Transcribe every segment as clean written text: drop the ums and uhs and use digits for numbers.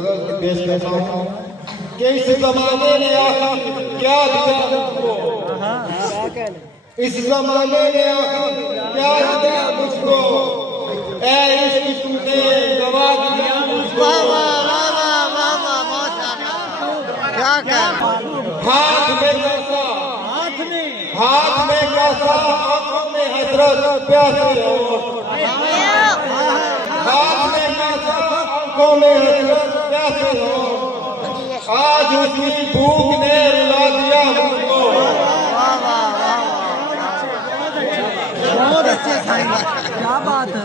पेश करता हूँ कि इस जमाने ने आखिर क्या दिया मुझको, इस जमाने ने आखिर क्या दिया मुझको, ऐ इश्क तूने गवा दिया मुझको। हाथ में कैसा, हाथ में कैसा, आंखों में हसरत प्यासे हो, हाथ में कैसा, आंखों में हसरत प्यासे हो, आज उसकी भूख ने रुला दिया मुझको। बहुत अच्छे साईं, क्या बात है।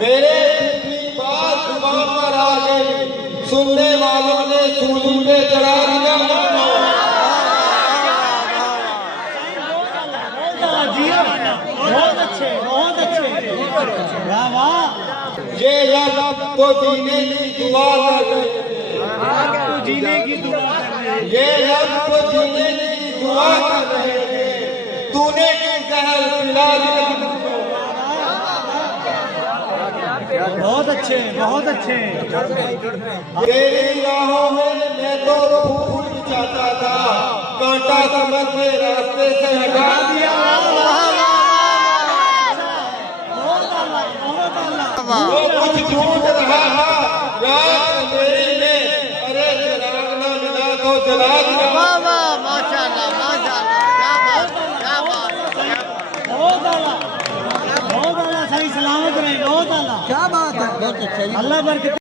मेरे की बात जुबान पर आ गई, सुनने वालों ने सूली चढ़ा दिया मुझको। बहुत अच्छे, बहुत अच्छे, वाह वाह। ये लब तो जीने की दुआ कर रहे थे, जीने की दुआ कर रहे हैं। ये लब तो जीने की दुआ कर रहे थे, तूने की जहर पिला दिया मुझको। बहुत अच्छे, बहुत अच्छे। तेरी राहों में मैं तो फूल चाहता था, कांटा समझ के रास्ते से हटा दिया। वो कुछ ढूंढ रहा था रात अंधेरी में, अरे चिराग ना मिला तो जला दिया। माशाल्लाह, माशाल्लाह, क्या बात, क्या बात, बहुत आला, बहुत आला। सही सलामत रहे, बहुत आला, क्या बात है। बहुत अच्छा, अल्लाह बरकत।